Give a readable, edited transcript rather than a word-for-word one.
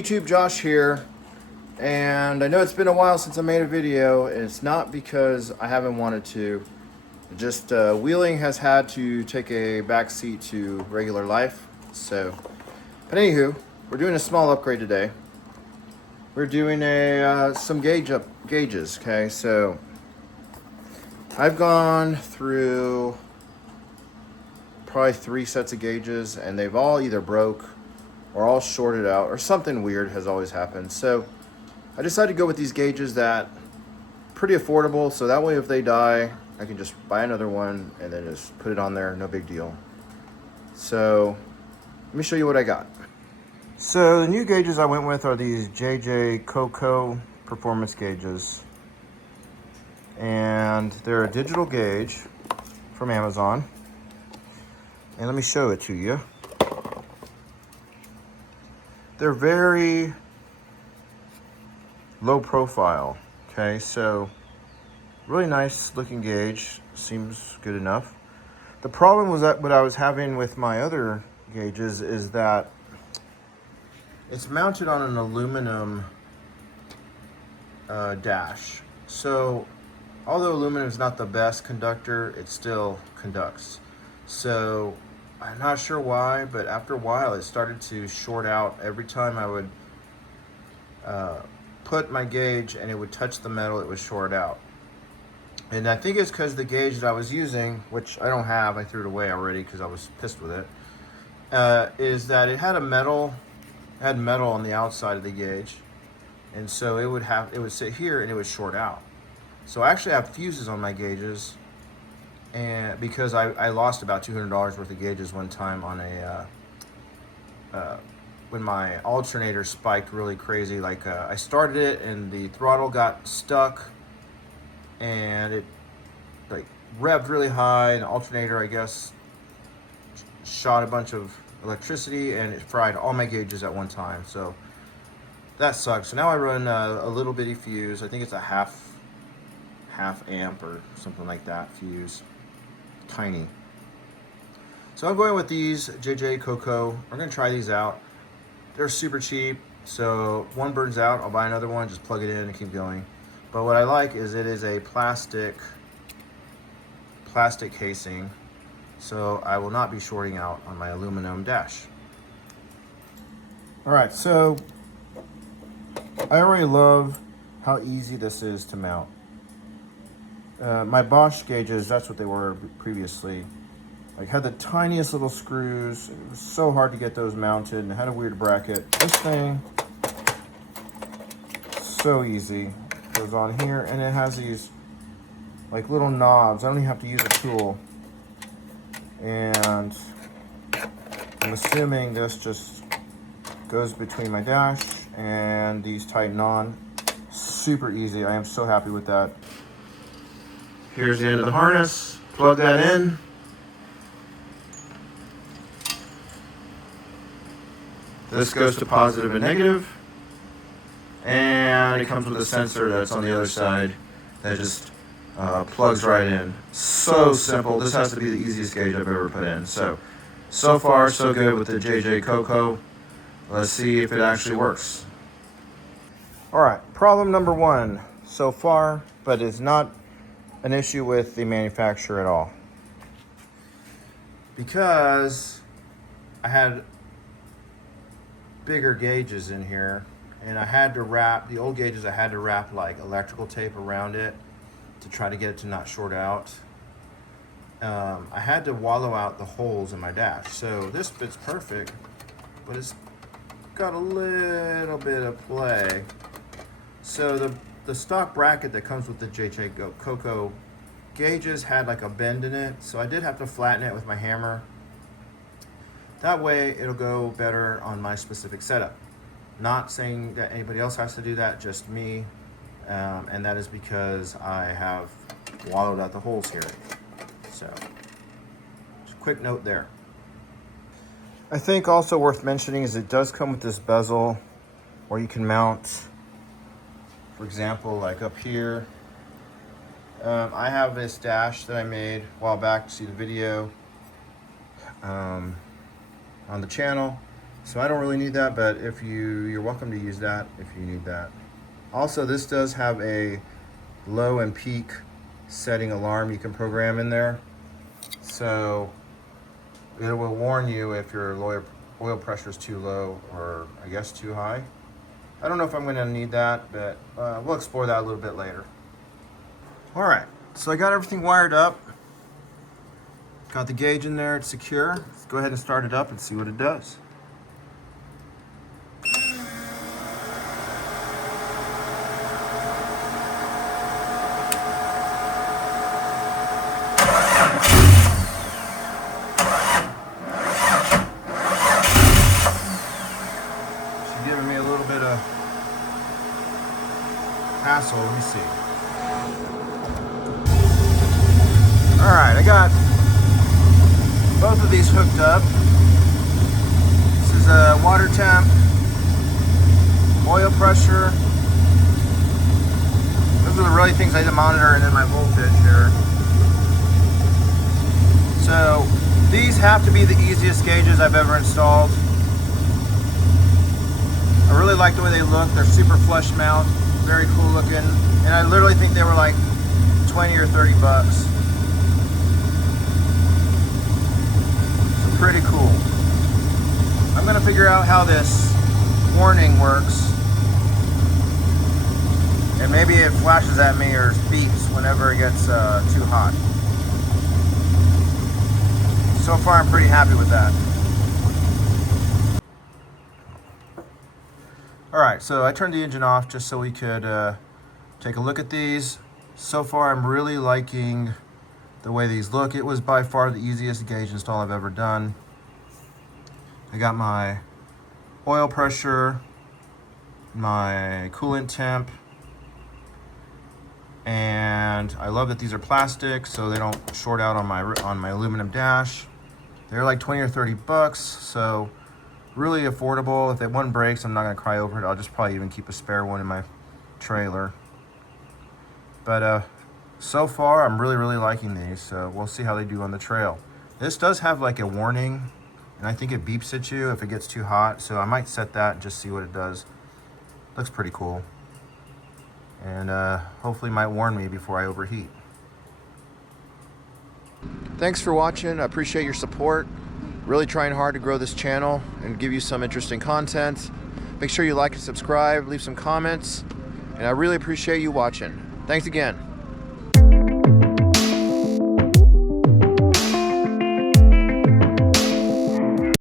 YouTube, Josh here, and I know it's been a while since I made a video, and it's not because I haven't wanted to. Just wheeling has had to take a back seat to regular life. So, but anywho, we're doing a small upgrade today. We're doing some gauges. Okay, so I've gone through probably 3 sets of gauges, and they've all either broke or all shorted out, or something weird has always happened. So I decided to go with these gauges that are pretty affordable, so that way if they die, I can just buy another one and then just put it on there, no big deal. So let me show you what I got. So the new gauges I went with are these JJCOCO performance gauges. And they're a digital gauge from Amazon. And let me show it to you. They're very low profile, okay? So really nice looking gauge, seems good enough. The problem was that what I was having with my other gauges is that it's mounted on an aluminum dash. So although aluminum is not the best conductor, it still conducts. So I'm not sure why, but after a while it started to short out every time I would put my gauge and it would touch the metal, it would short out. And I think it's because the gauge that I was using, which I don't have, I threw it away already because I was pissed with it, is that it had metal on the outside of the gauge, and so it would sit here and it would short out. So I actually have fuses on my gauges, and because I lost about $200 worth of gauges one time on when my alternator spiked really crazy. Like I started it and the throttle got stuck and it like revved really high, and the alternator, I guess, shot a bunch of electricity and it fried all my gauges at one time. So that sucks. So now I run a little bitty fuse. I think it's a half amp or something like that fuse. Tiny. So I'm going with these JJCOCO. We're gonna try these out. They're super cheap, so one burns out, I'll buy another one, just plug it in and keep going. But what I like is it is a plastic casing, so I will not be shorting out on my aluminum dash. All right, so I already love how easy this is to mount. My Bosch gauges, that's what they were previously. Like had the tiniest little screws. It was so hard to get those mounted, and it had a weird bracket. This thing, so easy. Goes on here, and it has these like little knobs. I don't even have to use a tool. And I'm assuming this just goes between my dash and these tighten on. Super easy. I am so happy with that. Here's the end of the harness. Plug that in. This goes to positive and negative. And it comes with a sensor that's on the other side that just plugs right in. So simple. This has to be the easiest gauge I've ever put in. So far so good with the JJCOCO. Let's see if it actually works. All right, problem number 1 so far, but it's not an issue with the manufacturer at all. Because I had bigger gauges in here, and I had to wrap the old gauges. I had to wrap like electrical tape around it to try to get it to not short out. I had to wallow out the holes in my dash, so this fits perfect, but it's got a little bit of play. So the stock bracket that comes with the JJCOCO gauges had like a bend in it, so I did have to flatten it with my hammer. That way it'll go better on my specific setup. Not saying that anybody else has to do that, just me. And that is because I have wallowed out the holes here. So, just a quick note there. I think also worth mentioning is it does come with this bezel where you can mount, for example, like up here. I have this dash that I made a while back to see the video on the channel. So I don't really need that, but if you're welcome to use that if you need that. Also, this does have a low and peak setting alarm you can program in there. So it will warn you if your oil pressure is too low or I guess too high. I don't know if I'm going to need that, but we'll explore that a little bit later. All right, so I got everything wired up. Got the gauge in there, it's secure. Let's go ahead and start it up and see what it does. She's giving me a little bit of hassle, let me see. All right, I got both of these hooked up. This is a water temp, oil pressure. Those are the really things I monitor, and then my voltage here. So these have to be the easiest gauges I've ever installed. I really like the way they look. They're super flush mount, very cool looking, and I literally think they were like 20 or 30 bucks. Pretty cool. I'm gonna figure out how this warning works, and maybe it flashes at me or beeps whenever it gets too hot. So far I'm pretty happy with that. Alright, so I turned the engine off just so we could take a look at these. So far I'm really liking the way these look. It was by far the easiest gauge install I've ever done. I got my oil pressure, my coolant temp, and I love that these are plastic so they don't short out on my aluminum dash. They're like 20 or 30 bucks, so really affordable. If one breaks, I'm not gonna cry over it. I'll just probably even keep a spare one in my trailer. But so far, I'm really liking these, so we'll see how they do on the trail. This does have like a warning, and I think it beeps at you if it gets too hot, so I might set that and just see what it does. Looks pretty cool. And hopefully might warn me before I overheat. Thanks for watching. I appreciate your support. Really trying hard to grow this channel and give you some interesting content. Make sure you like and subscribe, leave some comments, and I really appreciate you watching. Thanks again.